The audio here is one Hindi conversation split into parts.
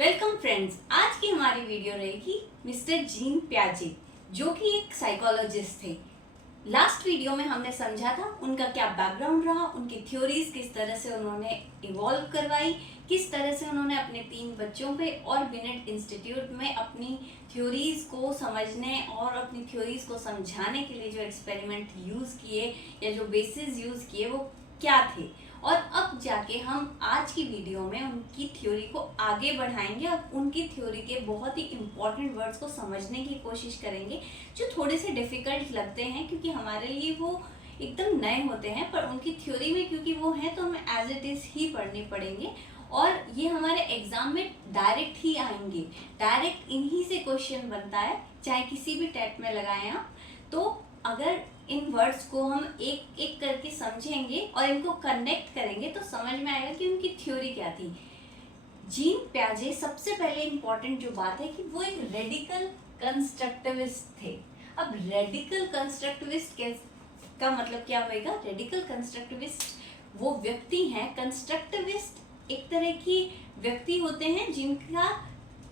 Welcome friends. आज की हमारी वीडियो रहेगी मिस्टर जीन प्याजे, जो कि एक साइकोलॉजिस्ट थे। लास्ट वीडियो में हमने समझा था उनका क्या बैकग्राउंड रहा, उनकी थ्योरीज किस तरह से उन्होंने इवॉल्व करवाई, किस तरह से उन्होंने अपने 3 बच्चों पे और बिनेट इंस्टीट्यूट में अपनी थ्योरीज को समझने और अपनी थ्योरीज को समझाने के लिए जो एक्सपेरिमेंट यूज़ किए या जो बेसिस यूज़ किए वो क्या थे। और अब जाके हम आज की वीडियो में उनकी थ्योरी को आगे बढ़ाएंगे और उनकी थ्योरी के बहुत ही इम्पोर्टेंट वर्ड्स को समझने की कोशिश करेंगे, जो थोड़े से डिफ़िकल्ट लगते हैं क्योंकि हमारे लिए वो एकदम नए होते हैं, पर उनकी थ्योरी में क्योंकि वो हैं तो हमें एज इट इज़ ही पढ़ने पड़ेंगे और ये हमारे एग्जाम में डायरेक्ट ही आएंगे। डायरेक्ट इन्हीं से क्वेश्चन बनता है, चाहे किसी भी टेट में लगाएं आप। तो अगर इन वर्ड्स को हम एक एक करके समझेंगे और इनको कनेक्ट करेंगे तो समझ में आएगा कि उनकी थ्योरी क्या थी। जीन प्याजे सबसे पहले इम्पॉर्टेंट जो बात है कि वो एक रेडिकल कंस्ट्रक्टिविस्ट थे। अब रेडिकल कंस्ट्रक्टिविस्ट का मतलब क्या होएगा? रेडिकल कंस्ट्रक्टिविस्ट वो व्यक्ति हैं, कंस्ट्रक्टिविस्ट एक तरह की व्यक्ति होते हैं जिनका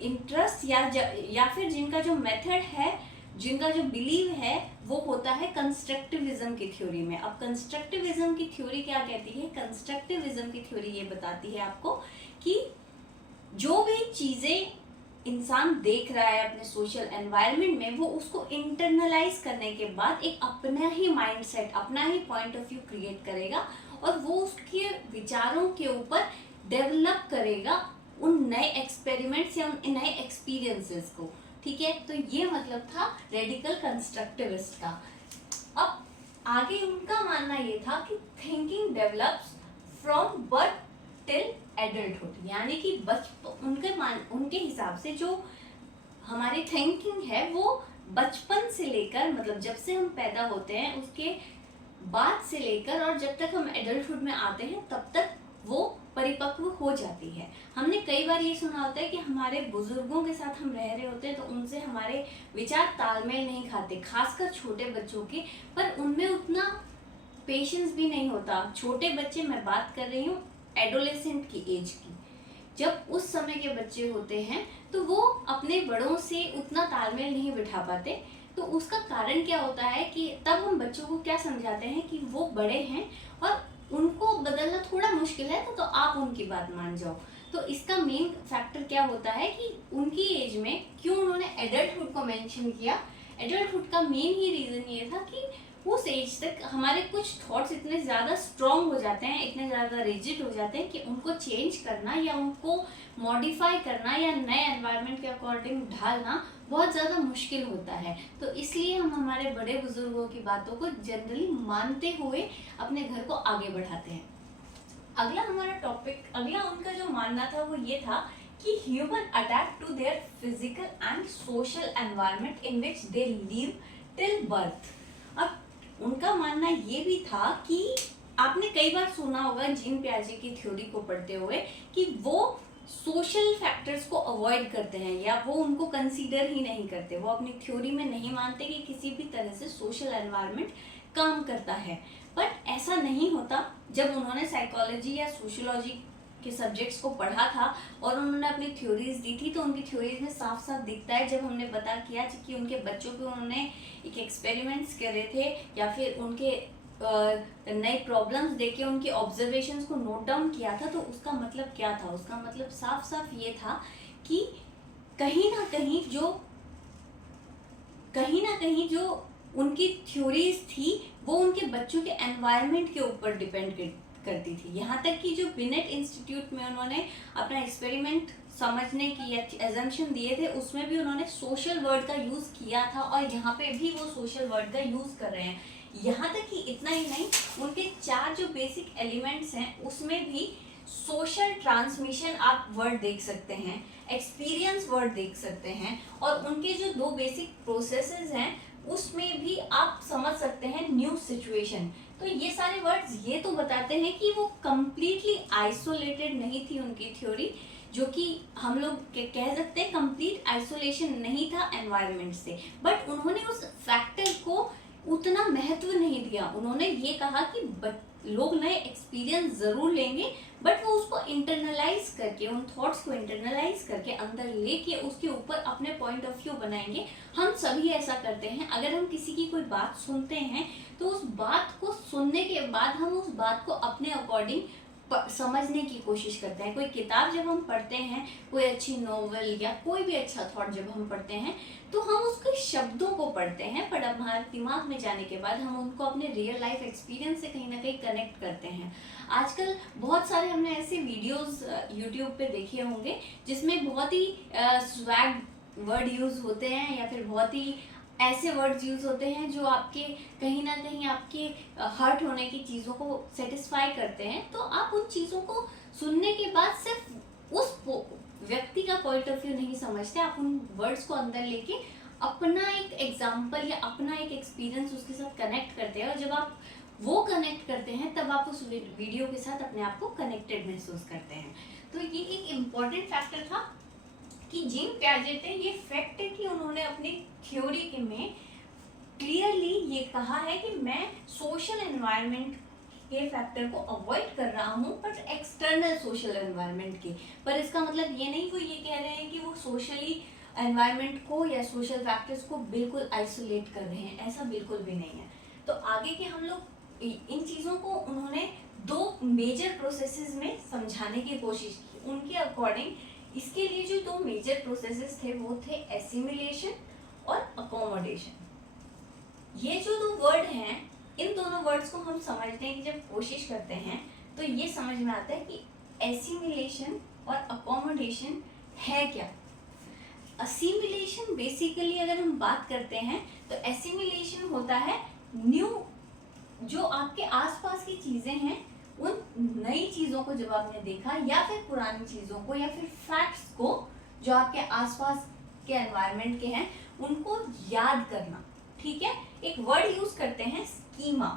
इंटरेस्ट या फिर जिनका जो मेथड है, जिनका जो बिलीव है वो होता है कंस्ट्रक्टिविज्म की थ्योरी में। अब कंस्ट्रक्टिविज्म की थ्योरी क्या कहती है? कंस्ट्रक्टिविज्म की थ्योरी ये बताती है आपको कि जो भी चीजें इंसान देख रहा है अपने सोशल एनवायरनमेंट में, वो उसको इंटरनलाइज करने के बाद एक अपना ही माइंडसेट, अपना ही पॉइंट ऑफ व्यू क्रिएट करेगा और वो उसके विचारों के ऊपर डेवलप करेगा उन नए एक्सपेरिमेंट्स या उन नए एक्सपीरियंसेस को। ठीक है, तो ये मतलब था रेडिकल कंस्ट्रक्टिविस्ट का। अब आगे उनका मानना ये था कि thinking develops from birth till adulthood, यानी कि उनके हिसाब से जो हमारी थिंकिंग है वो बचपन से लेकर, मतलब जब से हम पैदा होते हैं उसके बाद से लेकर और जब तक हम एडल्टहुड में आते हैं तब तक वो परिपक्व हो जाती है। हमने कई बार ये सुना होता है कि हमारे बुजुर्गों के साथ हम रह रहे होते हैं तो उनसे हमारे विचार तालमेल नहीं खाते, खासकर छोटे बच्चों के, पर उनमें उतना पेशेंस भी नहीं होता। छोटे बच्चे, मैं बात कर रही हूँ एडोलेसेंट की एज की, जब उस समय के बच्चे होते हैं तो वो अपने बड़ों से उतना तालमेल नहीं बिठा पाते। तो उसका कारण क्या होता है कि तब हम बच्चों को क्या समझाते हैं कि वो बड़े हैं और उनको बदलना थोड़ा मुश्किल है, तो आप उनकी बात मान जाओ। तो इसका मेन फैक्टर क्या होता है कि उनकी एज में क्यों उन्होंने एडल्टहुड को मेंशन किया। एडल्टहुड का मेन ही रीज़न ये था कि उस एज तक हमारे कुछ थॉट्स इतने ज़्यादा स्ट्रॉन्ग हो जाते हैं, इतने ज़्यादा रिजिड हो जाते हैं कि उनको चेंज करना या उनको मॉडिफाई करना या नए एनवायरनमेंट के अकॉर्डिंग ढालना बहुत ज़्यादा मुश्किल होता है। तो इसलिए हम हमारे बड़े बुजुर्गों की बातों को जनरली मानते हुए अपने घर को आगे बढ़ाते हैं। अगला हमारा टॉपिक, अगला उनका जो मानना था वो ये था कि human adapt to their physical and social environment in which they live till birth. अब उनका मानना ये भी था कि आपने कई बार सुना होगा जीन प्याजे की थ्योरी को पढ़ते हुए कि वो सोशल फैक्टर्स को अवॉइड करते हैं या वो उनको कंसीडर ही नहीं करते। वो अपनी थ्योरी में नहीं मानते कि किसी भी तरह से सोशल एनवायरनमेंट काम करता है। बट ऐसा नहीं होता। जब उन्होंने साइकोलॉजी या सोशियोलॉजी के सब्जेक्ट्स को पढ़ा था और उन्होंने अपनी थ्योरीज दी थी, तो उनकी थ्योरीज में साफ साफ दिखता है, जब हमने बता किया कि उनके बच्चों पे उन्होंने एक एक्सपेरिमेंट्स करे थे या फिर उनके नए प्रॉब्लम्स देके उनकी ऑब्जर्वेशंस को नोट डाउन किया था, तो उसका मतलब क्या था? उसका मतलब साफ साफ ये था कि कहीं ना कहीं जो उनकी थ्योरीज थी वो उनके बच्चों के एनवायरनमेंट के ऊपर डिपेंड करती थी। यहाँ तक कि जो बिनेट इंस्टीट्यूट में उन्होंने अपना एक्सपेरिमेंट समझने की एजम्पशन दिए थे उसमें भी उन्होंने सोशल वर्ड का यूज़ किया था और यहाँ पे भी वो सोशल वर्ड का यूज़ कर रहे हैं। यहाँ तक कि इतना ही नहीं, उनके 4 जो बेसिक एलिमेंट्स हैं उसमें भी सोशल ट्रांसमिशन आप वर्ड देख सकते हैं, एक्सपीरियंस वर्ड देख सकते हैं, और उनके जो 2 बेसिक प्रोसेसेस हैं उसमें भी आप समझ सकते हैं न्यू सिचुएशन। तो ये सारे वर्ड्स ये तो बताते हैं कि वो कंप्लीटली आइसोलेटेड नहीं थी उनकी थ्योरी, जो कि हम लोग कह सकते हैं कंप्लीट आइसोलेशन नहीं था एनवायरनमेंट से। बट उन्होंने उस फैक्टर को उतना महत्व नहीं दिया। उन्होंने ये कहा कि लोग नए एक्सपीरियंस जरूर लेंगे, बट वो उसको इंटरनलाइज करके, उन थॉट्स को इंटरनलाइज करके अंदर लेके उसके ऊपर अपने पॉइंट ऑफ व्यू बनाएंगे। हम सभी ऐसा करते हैं। अगर हम किसी की कोई बात सुनते हैं तो उस बात को सुनने के बाद हम उस बात को अपने अकॉर्डिंग समझने की कोशिश करते हैं। कोई किताब जब हम पढ़ते हैं, कोई अच्छी नॉवल या कोई भी अच्छा थॉट जब हम पढ़ते हैं, तो हम उसके शब्दों को पढ़ते हैं, पर हमारे दिमाग में जाने के बाद हम उनको अपने रियल लाइफ एक्सपीरियंस से कहीं ना कहीं कनेक्ट करते हैं। आजकल बहुत सारे हमने ऐसे वीडियोस यूट्यूब पे देखे होंगे जिसमें बहुत ही स्वैग वर्ड यूज होते हैं, या फिर बहुत ही ऐसे वर्ड्स यूज होते हैं जो आपके कहीं ना कहीं आपके हर्ट होने की चीज़ों को सेटिस्फाई करते हैं। तो आप उन चीज़ों को सुनने के बाद सिर्फ उस व्यक्ति का पॉइंट ऑफ व्यू नहीं समझते, आप उन वर्ड्स को अंदर लेके अपना एक एग्जाम्पल या अपना एक एक्सपीरियंस उसके साथ कनेक्ट करते हैं। और जब आप वो कनेक्ट करते हैं तब आप उस वीडियो के साथ अपने आप को कनेक्टेड महसूस करते हैं। तो ये एक इम्पॉर्टेंट फैक्टर था कि जीन पियाजेट है, ये फैक्ट है कि उन्होंने अपनी थ्योरी के में क्लियरली ये कहा है कि मैं सोशल एनवायरनमेंट के फैक्टर को अवॉइड कर रहा हूँ, बट एक्सटर्नल सोशल एनवायरनमेंट के। पर इसका मतलब ये नहीं वो ये कह रहे हैं कि वो सोशली एनवायरनमेंट को या सोशल फैक्टर्स को बिल्कुल आइसोलेट कर रहे हैं, ऐसा बिल्कुल भी नहीं है। तो आगे के हम लोग इन चीज़ों को उन्होंने दो मेजर प्रोसेसेस में समझाने की कोशिश की। उनके अकॉर्डिंग इसके लिए जो दो मेजर प्रोसेसेस थे वो थे एसिमिलेशन और अकोमोडेशन। ये जो दो वर्ड हैं, इन दोनों वर्ड्स को हम समझने की जब कोशिश करते हैं तो ये समझ में आता है कि एसिमिलेशन और अकोमोडेशन है क्या। असिमिलेशन बेसिकली अगर हम बात करते हैं तो एसिमिलेशन होता है न्यू, जो आपके आसपास की चीजें हैं उन नई चीजों को जब आपने देखा, या फिर पुरानी चीजों को, या फिर फैक्ट्स को जो आपके आसपास के एनवायरनमेंट के हैं उनको याद करना। ठीक है, एक वर्ड यूज करते हैं स्कीमा।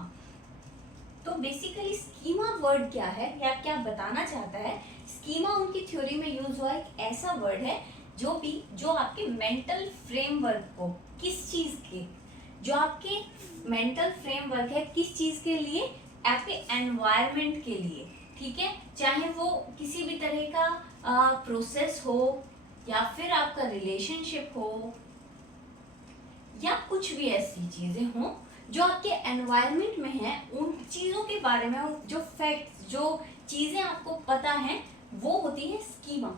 तो बेसिकली स्कीमा वर्ड क्या है या क्या बताना चाहता है, स्कीमा उनकी थ्योरी में यूज हुआ एक ऐसा वर्ड है जो आपके मेंटल फ्रेमवर्क को, किस चीज के, जो आपके मेंटल फ्रेमवर्क है किस चीज के लिए, आपके एनवायरनमेंट के लिए। ठीक है, चाहे वो किसी भी तरह का प्रोसेस हो, या फिर आपका रिलेशनशिप हो, या कुछ भी ऐसी चीजें हो जो आपके एनवायरनमेंट में है, उन चीजों के बारे में जो फैक्ट्स, जो चीजें आपको पता है, वो होती है स्कीमा।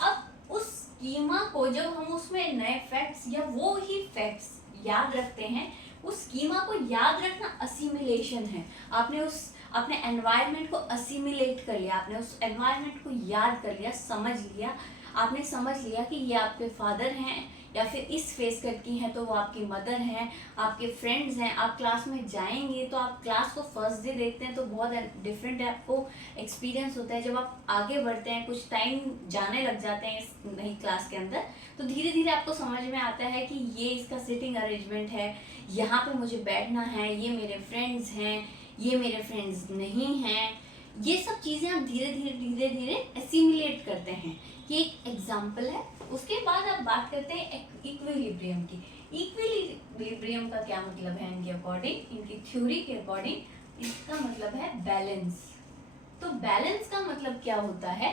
अब उस स्कीमा को जब हम उसमें नए फैक्ट्स या वो ही फैक्ट्स याद रखते हैं, उस स्कीमा को याद रखना असिमिलेशन है। आपने अपने एनवायरनमेंट को असिमिलेट कर लिया, आपने उस एनवायरनमेंट को याद कर लिया, समझ लिया। आपने समझ लिया कि ये आपके फादर हैं, या फिर इस फेस कट की हैं तो वो आपकी मदर हैं, आपके फ्रेंड्स हैं। आप क्लास में जाएंगे तो आप क्लास को फर्स्ट डे देखते हैं तो बहुत डिफरेंट आपको एक्सपीरियंस होता है। जब आप आगे बढ़ते हैं, कुछ टाइम जाने लग जाते हैं इस नई क्लास के अंदर, तो धीरे धीरे आपको समझ में आता है कि ये इसका सिटिंग अरेंजमेंट है, यहाँ पे मुझे बैठना है, ये मेरे फ्रेंड्स हैं, ये मेरे फ्रेंड्स नहीं हैं। ये सब चीज़ें आप धीरे धीरे एसिमिलेट करते हैं। ये एक एग्जाम्पल है। उसके बाद आप बात करते हैं इक्विलिब्रियम की। इक्विलिब्रियम का क्या मतलब है इनके अकॉर्डिंग, इनकी थ्योरी के अकॉर्डिंग इसका मतलब है बैलेंस। तो बैलेंस का मतलब क्या होता है,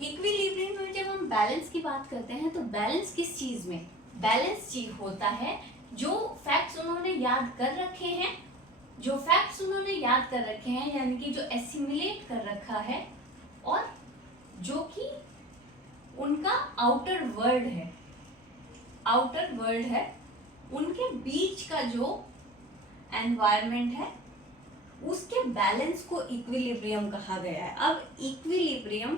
इक्विलिब्रियम में जब हम बैलेंस की बात करते हैं तो बैलेंस किस चीज में, बैलेंस चीज होता है जो फैक्ट्स उन्होंने याद कर रखे हैं, जो फैक्ट्स उन्होंने याद कर रखे हैं, यानी कि जो एसिमिलेट कर रखा है, और जो कि उनका आउटर वर्ल्ड है, उनके बीच का जो एनवायरनमेंट है उसके बैलेंस को इक्विलिब्रियम कहा गया है। अब इक्विलिब्रियम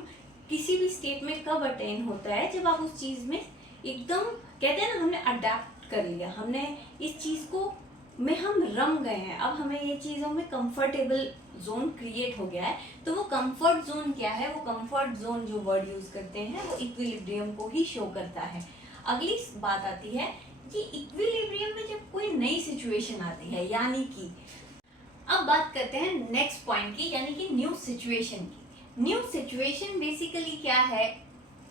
किसी भी स्टेट में कब अटेन होता है, जब आप उस चीज में एकदम, कहते हैं ना, हमने अडेप्ट कर लिया, हमने इस चीज को में हम रम गए हैं, अब हमें ये चीज़ों में कंफर्टेबल जोन क्रिएट हो गया है। तो वो कंफर्ट जोन क्या है, वो कंफर्ट जोन जो वर्ड यूज करते हैं वो इक्विलिब्रियम को ही शो करता है। अगली बात आती है कि इक्विलिब्रियम में जब कोई नई सिचुएशन आती है, यानी कि अब बात करते हैं नेक्स्ट पॉइंट की, यानी कि न्यू सिचुएशन की। न्यू सिचुएशन बेसिकली क्या है,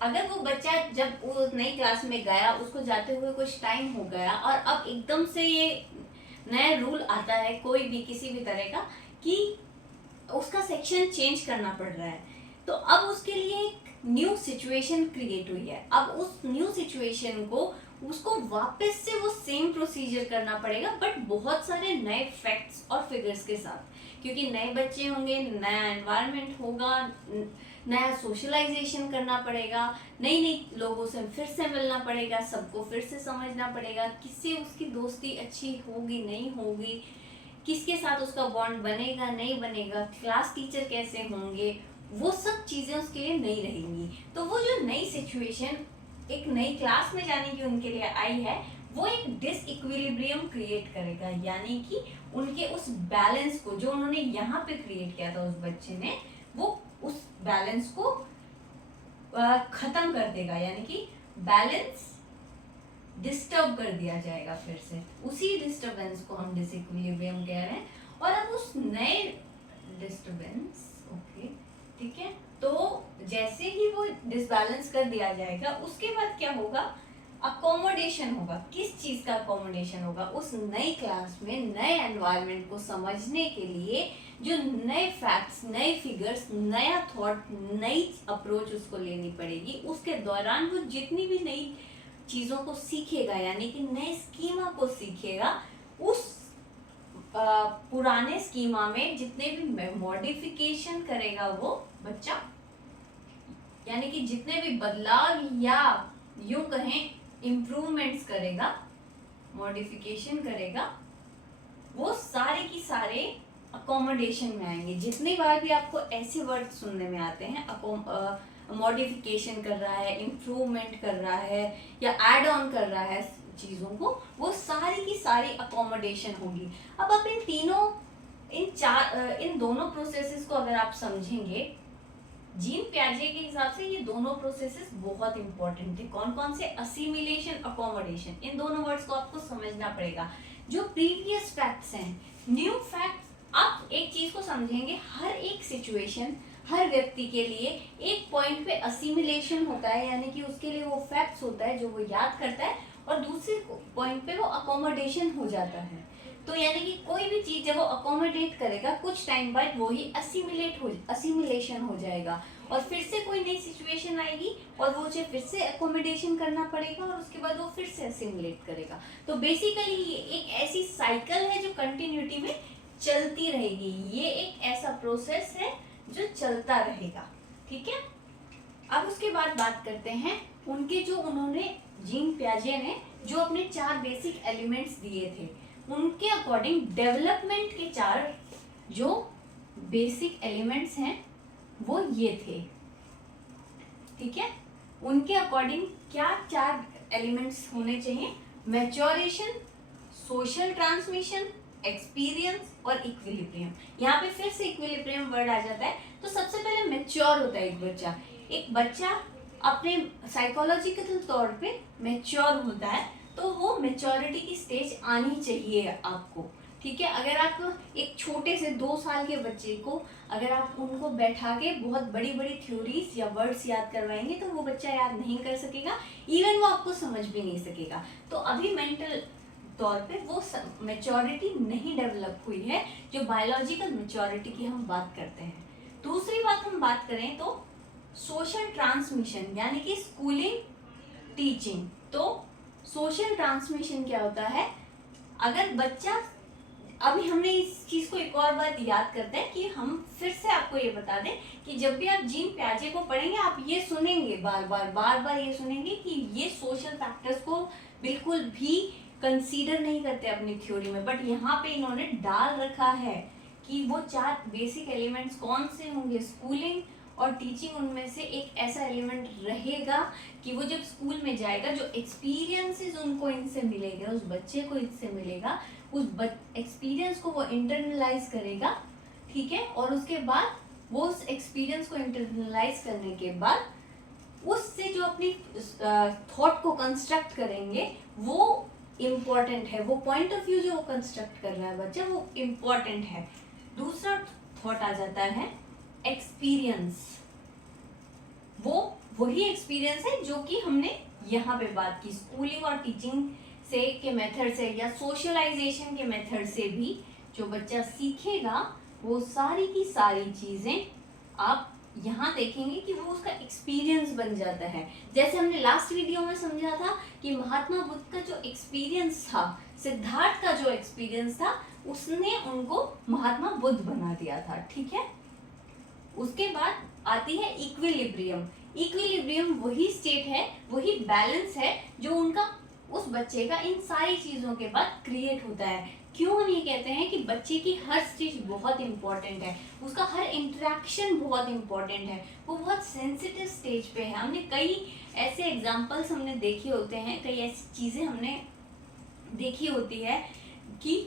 अगर वो बच्चा जब वो नई क्लास में गया, उसको जाते हुए कुछ टाइम हो गया, और अब एकदम से ये नया रूल आता है कोई भी किसी भी तरह का कि उसका सेक्शन चेंज करना पड़ रहा है। तो अब उसके लिए एक न्यू सिचुएशन क्रिएट हुई है। अब उस न्यू सिचुएशन को उसको वापस से वो सेम प्रोसीजर करना पड़ेगा, बट बहुत सारे नए फैक्ट्स और फिगर्स के साथ, क्योंकि नए बच्चे होंगे, नया एनवायरनमेंट होगा, नया सोशलाइजेशन करना पड़ेगा, नई नई लोगों से फिर से मिलना पड़ेगा, सबको फिर से समझना पड़ेगा, किससे उसकी दोस्ती अच्छी होगी नहीं होगी, किसके साथ उसका बॉन्ड बनेगा नहीं बनेगा, क्लास टीचर कैसे होंगे, वो सब चीजें उसके लिए नई रहेंगी। तो वो जो नई सिचुएशन एक नई क्लास में जाने की उनके लिए आई है, वो एक डिसइक्विलिब्रियम क्रिएट करेगा, यानी कि उनके उस बैलेंस को जो उन्होंने यहाँ पे क्रिएट किया था उस बच्चे ने, वो उस बैलेंस को खत्म कर देगा, यानी कि बैलेंस डिस्टर्ब कर दिया जाएगा फिर से। उसी डिस्टर्बेंस को हम डिसइक्विलिब्रियम कह रहे हैं। और अब उस नए डिस्टर्बेंस, ओके ठीक है, तो जैसे ही वो डिसबैलेंस कर दिया जाएगा, उसके बाद क्या होगा, अकोमोडेशन होगा। किस चीज का अकोमोडेशन होगा, उस नई क्लास में नए एनवायरनमेंट को समझने के लिए जो नए फैक्ट्स, नए फिगर्स, नया थॉट, नई अप्रोच उसको लेनी पड़ेगी। उसके दौरान वो जितनी भी नई चीजों को सीखेगा, यानी कि नए स्कीमा को सीखेगा, उस पुराने स्कीमा में जितने भी मॉडिफिकेशन करेगा वो बच्चा, यानी कि जितने भी बदलाव या यूं कहें इम्प्रूवमेंट्स करेगा, मॉडिफिकेशन करेगा, वो सारे की सारे अकोमोडेशन में आएंगे। जितनी बार भी आपको ऐसे वर्ड सुनने में आते हैं, मॉडिफिकेशन कर रहा है, इम्प्रूवमेंट कर रहा है या एड ऑन कर रहा है चीजों को, वो सारी की सारी अकोमोडेशन होगी। अब आप इन दोनों प्रोसेसेस को अगर आप समझेंगे, जीन प्याजे के हिसाब से ये दोनों प्रोसेसेस बहुत इंपॉर्टेंट थे। कौन कौन से, असिमिलेशन, अकोमोडेशन, इन दोनों वर्ड्स को आपको समझना पड़ेगा। जो प्रीवियस फैक्ट्स हैं, न्यू फैक्ट्स, आप एक चीज को समझेंगे, हर एक सिचुएशन, हर व्यक्ति के लिए एक पॉइंट पे असिमिलेशन होता है, यानी कि उसके लिए वो फैक्ट्स होता है जो वो याद करता है, और दूसरे पॉइंट पे वो अकोमोडेशन हो जाता है। तो यानी कि कोई भी चीज जब वो अकोमोडेट करेगा, कुछ टाइम बाद वो ही असिमिलेशन हो जाएगा, और फिर से कोई नई सिचुएशन आएगी और वो उसे फिर से अकोमोडेशन करना पड़ेगा, और उसके बाद वो फिर से असिमिलेट करेगा। तो बेसिकली ये एक ऐसी साइकिल है जो कंटिन्यूटी में चलती रहेगी। ये एक ऐसा प्रोसेस है जो चलता रहेगा, ठीक है। अब उसके बाद बात करते हैं उनके जो उन्होंने जीन प्याजे ने जो अपने 4 बेसिक एलिमेंट्स दिए थे, उनके अकॉर्डिंग डेवलपमेंट के 4 जो बेसिक एलिमेंट्स हैं वो ये थे, ठीक है। उनके अकॉर्डिंग क्या 4 एलिमेंट्स होने चाहिए, मैच्योरेशन, सोशल ट्रांसमिशन, एक्सपीरियंस और इक्विलिब्रियम। यहाँ पे फिर से इक्विलिब्रियम वर्ड आ जाता है। तो सबसे पहले मैच्योर होता है एक बच्चा अपने साइकोलॉजिकल तौर पे मैच्योर होता है, तो वो मैच्योरिटी की स्टेज आनी चाहिए आपको, ठीक है। अगर आप एक छोटे से 2 साल के बच्चे को अगर आप उनको बैठा के बहुत बड़ी बड़ी थ्योरीज या वर्ड्स याद करवाएंगे तो वो बच्चा याद नहीं कर सकेगा, इवन वो आपको समझ भी नहीं सकेगा। तो अभी मेंटल तौर पे वो मैच्योरिटी नहीं डेवलप हुई है, जो बायोलॉजिकल मैच्योरिटी की हम बात करते हैं। दूसरी बात हम बात करें तो सोशल ट्रांसमिशन, यानी कि स्कूलिंग, टीचिंग। तो सोशल ट्रांसमिशन क्या होता है, अगर बच्चा, अभी हमने इस चीज को एक और बार याद करते हैं कि हम फिर से आपको ये बता दें कि जब भी आप जीन प्याजे को पढ़ेंगे आप ये सुनेंगे बार बार ये सुनेंगे कि ये सोशल फैक्टर्स को बिल्कुल भी कंसीडर नहीं करते अपनी थ्योरी में, बट यहाँ पे इन्होंने डाल रखा है कि वो 4 बेसिक एलिमेंट्स कौन से होंगे। स्कूलिंग और टीचिंग उनमें से एक ऐसा एलिमेंट रहेगा कि वो जब स्कूल में जाएगा, जो एक्सपीरियंसेस उनको इनसे मिलेगा, उस बच्चे को इनसे मिलेगा, उस एक्सपीरियंस को वो इंटरनलाइज करेगा, ठीक है। और उसके बाद वो उस एक्सपीरियंस को इंटरनलाइज करने के बाद उससे जो अपनी थॉट को कंस्ट्रक्ट करेंगे वो इम्पॉर्टेंट है। वो पॉइंट ऑफ व्यू जो वो कंस्ट्रक्ट कर रहा है बच्चा, वो इम्पॉर्टेंट है। दूसरा थॉट आ जाता है एक्सपीरियंस। वो वही एक्सपीरियंस है जो कि हमने यहाँ पे बात की, स्कूलिंग और टीचिंग से के मेथड से या सोशलाइजेशन के मेथड से भी जो बच्चा सीखेगा वो सारी की सारी चीजें आप यहाँ देखेंगे कि वो उसका एक्सपीरियंस बन जाता है। जैसे हमने लास्ट वीडियो में समझा था कि महात्मा बुद्ध का जो एक्सपीरियंस था, सिद्धार्थ का जो एक्सपीरियंस था, उसने उनको महात्मा बुद्ध बना दिया था। ठीक है, उसके बाद आती है इक्विलिब्रियम। इक्विलिब्रियम वही स्टेट है, वही बैलेंस है जो उनका उस बच्चे का इन सारी चीजों के बाद क्रिएट होता है। क्यों हम ये कहते हैं कि बच्चे की हर स्टेज बहुत इंपॉर्टेंट है, उसका हर इंटरेक्शन बहुत इंपॉर्टेंट है, वो बहुत सेंसिटिव स्टेज पे है। हमने कई ऐसे एग्जांपल्स हमने देखे होते हैं, कई ऐसी चीजें हमने देखी होती है कि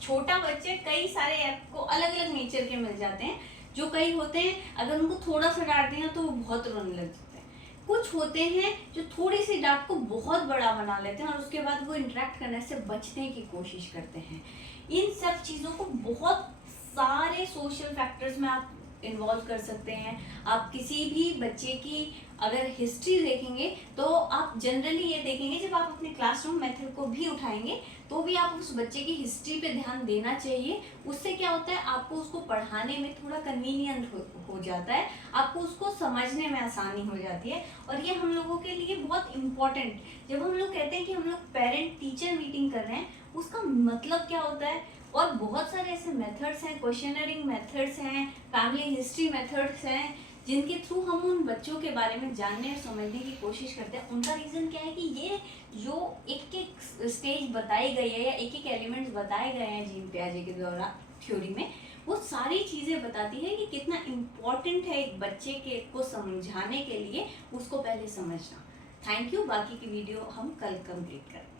छोटा बच्चे कई सारे आपको अलग अलग नेचर के मिल जाते हैं। जो कई होते हैं अगर उनको थोड़ा सा डांट दें तो वो बहुत रोने लग जाते हैं। कुछ होते हैं जो थोड़ी सी डांट को बहुत बड़ा बना लेते हैं और उसके बाद वो इंटरेक्ट करने से बचने की कोशिश करते हैं। इन सब चीज़ों को बहुत सारे सोशल फैक्टर्स में आप इन्वॉल्व कर सकते हैं। आप किसी भी बच्चे की अगर हिस्ट्री देखेंगे तो आप जनरली ये देखेंगे, जब आप अपने क्लासरूम मेथड को भी उठाएंगे तो भी आप उस बच्चे की हिस्ट्री पे ध्यान देना चाहिए। उससे क्या होता है, आपको उसको पढ़ाने में थोड़ा कन्वीनियंट हो जाता है, आपको उसको समझने में आसानी हो जाती है। और ये हम लोगों के लिए बहुत इम्पोर्टेंट, जब हम लोग कहते हैं कि हम लोग पेरेंट टीचर मीटिंग कर रहे हैं, उसका मतलब क्या होता है। और बहुत सारे ऐसे मेथड्स हैं, क्वेश्चनरिंग मेथड्स हैं, फैमिली हिस्ट्री मेथड्स हैं, जिनके थ्रू हम उन बच्चों के बारे में जानने और समझने की कोशिश करते हैं। उनका रीज़न क्या है कि ये जो एक एक स्टेज बताई गई है या एक एक एलिमेंट्स बताए गए हैं जीन पियाजे के द्वारा थ्योरी में, वो सारी चीज़ें बताती है कि कितना इम्पोर्टेंट है एक बच्चे के को समझाने के लिए उसको पहले समझना। Thank you. बाकी की वीडियो हम कल कंप्लीट करेंगे।